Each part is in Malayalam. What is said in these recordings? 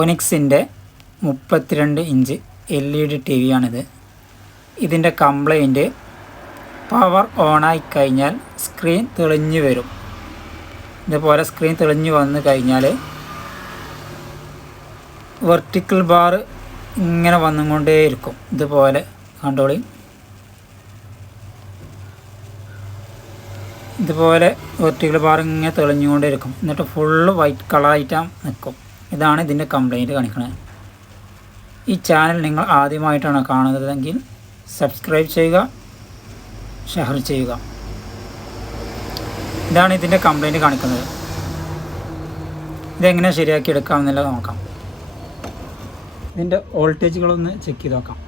ഒനിക്സിൻ്റെ 32 ഇഞ്ച് LED ടി വിയാണിത്. ഇതിൻ്റെ കംപ്ലൈൻറ്റ് പവർ ഓണായി കഴിഞ്ഞാൽ സ്ക്രീൻ തെളിഞ്ഞു വരും. ഇതുപോലെ സ്ക്രീൻ തെളിഞ്ഞു വന്നു കഴിഞ്ഞാൽ വെർട്ടിക്കൽ ബാർ ഇങ്ങനെ വന്നുകൊണ്ടേയിരിക്കും. ഇതുപോലെ കണ്ടോളി, ഇതുപോലെ വെർട്ടിക്കൽ ബാർ ഇങ്ങനെ തെളിഞ്ഞുകൊണ്ടേയിരിക്കും. എന്നിട്ട് ഫുള്ള് വൈറ്റ് കളറായിട്ടാണ് നിൽക്കും. ഇതാണ് ഇതിൻ്റെ കംപ്ലൈൻറ്റ് കാണിക്കുന്നത്. ഈ ചാനൽ നിങ്ങൾ ആദ്യമായിട്ടാണ് കാണുന്നതെങ്കിൽ സബ്സ്ക്രൈബ് ചെയ്യുക, ഷെയർ ചെയ്യുക. ഇതാണ് ഇതിൻ്റെ കംപ്ലൈൻറ്റ് കാണിക്കുന്നത്. ഇതെങ്ങനെ ശരിയാക്കി എടുക്കാമെന്നുള്ളത് നോക്കാം. ഇതിൻ്റെ വോൾട്ടേജുകളൊന്ന് ചെക്ക് ചെയ്ത് നോക്കാം.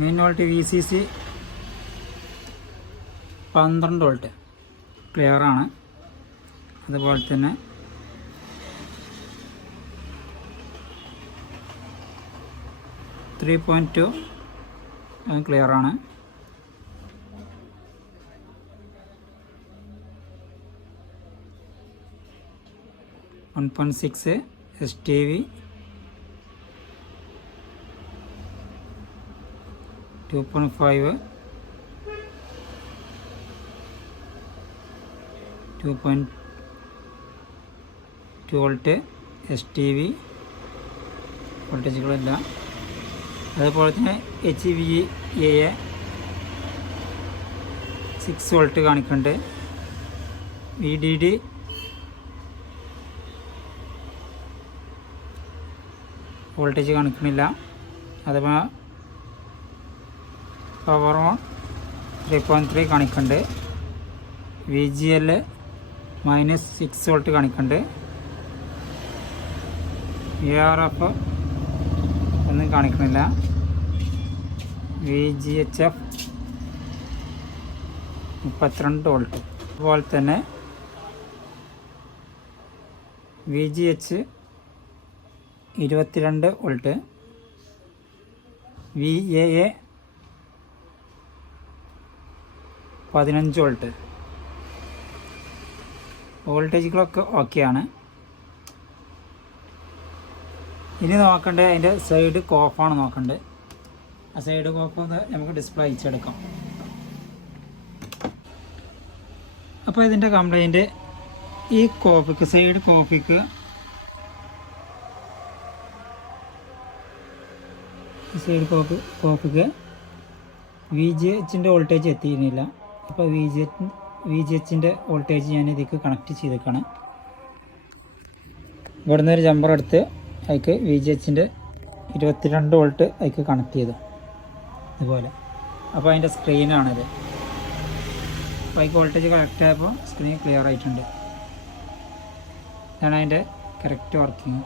മെയിൻ വോൾട്ടേജ് VCC 12 വോൾട്ട് ക്ലിയറാണ്. അതുപോലെ തന്നെ .2 ക്ലിയറാണ്. .6 STV 2.5 2.2 വോൾട്ട് STV വോൾട്ടേജുകളില്ല. അതുപോലെ തന്നെ HVAA 6 വോൾട്ട് കാണിക്കുന്നുണ്ട്. VDD വോൾട്ടേജ് കാണിക്കണില്ല. അതുപോലെ പവർ ഓൺ 3.3 കാണിക്കുന്നുണ്ട്. VGL -6 വോൾട്ട് കാണിക്കുന്നുണ്ട്. VRF ഒന്നും കാണിക്കണില്ല. VGHF 32 volt. അതുപോലെ തന്നെ VGH 22 വോൾട്ട്. VAA 15 volt. വോൾട്ടേജുകളൊക്കെ ഓക്കെയാണ്. ഇനി നോക്കേണ്ടത് അതിൻ്റെ സൈഡ് കോഫാണ് നോക്കേണ്ടത്. ആ സൈഡ് കോഫ് നമുക്ക് ഡിസ്പ്ലേ അയച്ചെടുക്കാം. അപ്പോൾ ഇതിൻ്റെ കംപ്ലൈൻറ്റ് ഈ കോഫിക്ക്, സൈഡ് കോഫിക്ക് VGHൻ്റെ വോൾട്ടേജ് എത്തിയിരുന്നില്ല. അപ്പോൾ VGHൻ്റെ വോൾട്ടേജ് ഞാൻ ഇതിലേക്ക് കണക്ട് ചെയ്തേക്കാണ്. ഇവിടുന്ന് ഒരു ജമ്പർ എടുത്ത് അതിക്ക് VGHൻ്റെ 22 വോൾട്ട് അതിക്ക് കണക്ട് ചെയ്തു ഇതുപോലെ. അപ്പോൾ അതിൻ്റെ സ്ക്രീനാണിത്. അപ്പോൾ അതിക്ക് വോൾട്ടേജ് കറക്റ്റ് ആയപ്പോൾ സ്ക്രീൻ ക്ലിയർ ആയിട്ടുണ്ട്. ഇതാണ് അതിൻ്റെ കറക്റ്റ് വർക്കിംഗ്.